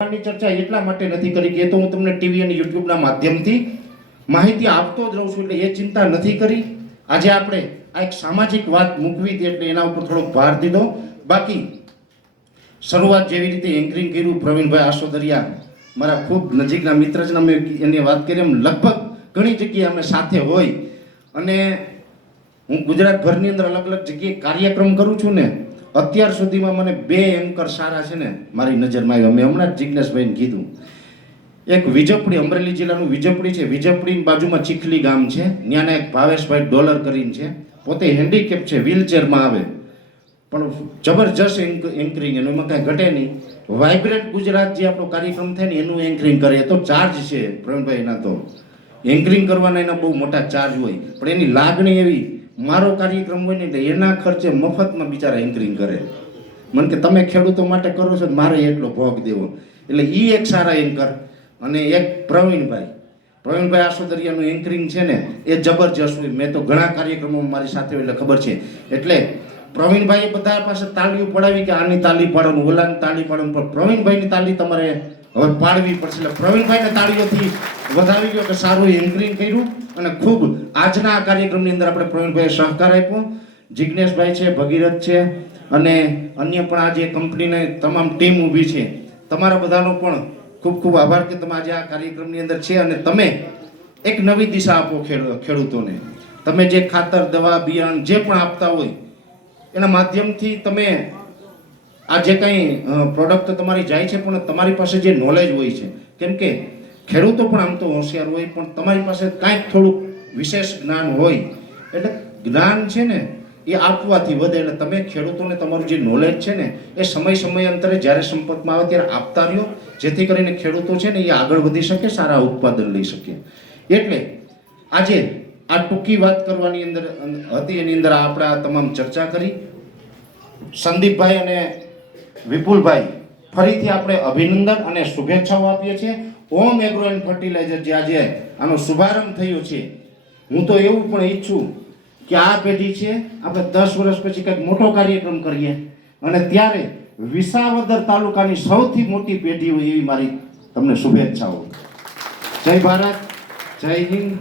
ની ચર્ચા એટલા માટે નથી કરી કે તો હું તમને ટીવી અને યુટ્યુબના માધ્યમથી માહિતી આપતો જ રહું છું, એટલે એ ચિંતા નથી કરી. આજે આપણે આ એક સામાજિક વાત મૂકવી હતી એટલે એના ઉપર થોડોક ભાર દીધો. બાકી શરૂઆત જેવી રીતે એન્કરિંગ કર્યું પ્રવીણભાઈ આસોદરિયા, મારા ખૂબ નજીકના મિત્ર છે, અમે એની વાત કરીએ એમ લગભગ ઘણી જગ્યાએ અમે સાથે હોય અને હું ગુજરાતભરની અંદર અલગ અલગ જગ્યાએ કાર્યક્રમ કરું છું ને, અત્યાર સુધીમાં મને 2 એન્કર સારા છે ને મારી નજરમાં આવ્યા. મેં હમણાં જ જિજ્ઞેશભાઈને કીધું, એક વિજયપુરી, અમરેલી જિલ્લાનું વિજયપુરી છે, વિજયપુરીની બાજુમાં ચીખલી ગામ છે, ત્યાંના એક ભાવેશભાઈ ડોલર કરીને છે, પોતે હેન્ડીકેપ છે, વ્હીલચેરમાં આવે પણ જબરજસ્ત એન્કરિંગ, એનું એમાં કાંઈ ઘટે નહીં. વાઇબ્રન્ટ ગુજરાત જે આપણો કાર્યક્રમ થાય ને એનું એન્કરિંગ કરે, તો ચાર્જ છે પ્રવીણભાઈ એના, તો એન્કરિંગ કરવાના એના બહુ મોટા ચાર્જ હોય, પણ એની લાગણી એવી, મારો કાર્યક્રમ હોય ને એટલે એના ખર્ચે મફતમાં બિચારા એન્કરિંગ કરે. મને કે તમે ખેડૂતો માટે કરો છો, મારે એટલો ભોગ દેવો. એટલે એ એક સારા એન્કર. અને એક પ્રવીણભાઈ આસોદરિયાનું એન્કરિંગ છે ને એ જબરજસ્ત હોય. મેં તો ઘણા કાર્યક્રમોમાં મારી સાથે એટલે ખબર છે. એટલે પ્રવીણભાઈ બધા પાસે તાળીઓ પડાવી કે આની તાળી પાડવાનું, ઓલાની તાળી પાડવાનું, પણ પ્રવીણભાઈની તાળી તમારે હવે પાડવી પડશે. એટલે પ્રવીણભાઈને તાળીઓથી વધાવી ગયો કે સારું એન્કરિંગ કર્યું. અને ખૂબ આજના આ કાર્યક્રમની અંદર આપણે પ્રવીણભાઈએ સહકાર આપ્યો. જિજ્ઞેશભાઈ છે, ભગીરથ છે અને અન્ય પણ આજે કંપનીની તમામ ટીમ ઊભી છે. તમારા બધાનો પણ ખૂબ ખૂબ આભાર કે તમે આજે આ કાર્યક્રમની અંદર છે અને તમે એક નવી દિશા આપો ખેડૂતોને. તમે જે ખાતર, દવા, બિયારણ જે પણ આપતા હોય એના માધ્યમથી તમે આ જે કંઈ પ્રોડક્ટ તમારી જાય છે, પણ તમારી પાસે જે નોલેજ હોય છે, કેમ કે ખેડૂતો પણ આમ તો હોશિયાર હોય, પણ તમારી પાસે કાંઈક થોડુંક વિશેષ જ્ઞાન હોય, એટલે જ્ઞાન છે ને એ આપવાથી વધે. એટલે તમે ખેડૂતોને તમારું જે નોલેજ છે ને એ સમય અંતરે જ્યારે સંપર્કમાં આવે ત્યારે આપતા રહ્યો, જેથી કરીને ખેડૂતો છે ને એ આગળ વધી શકે, સારા ઉત્પાદન લઈ શકે. એટલે આજે આ ટૂંકી વાત કરવાની અંદર હતી, એની અંદર આપણે આ તમામ ચર્ચા કરી. સંદીપભાઈ અને વિપુલભાઈ ફરીથી આપણે અભિનંદન અને શુભેચ્છાઓ આપીએ છીએ. ઓમ એગ્રો એન્ડ ફર્ટિલાઇઝર જે આજે આનો શુભારંભ થયો છે, હું તો એવું પણ ઈચ્છું કે આ પેઢી છે આપણે 10 વર્ષ પછી કંઈક મોટો કાર્યક્રમ કરીએ અને ત્યારે વિસાવદર તાલુકાની સૌથી મોટી પેઢી હોય એવી મારી તમને શુભેચ્છાઓ. જય ભારત, જય હિન્દ.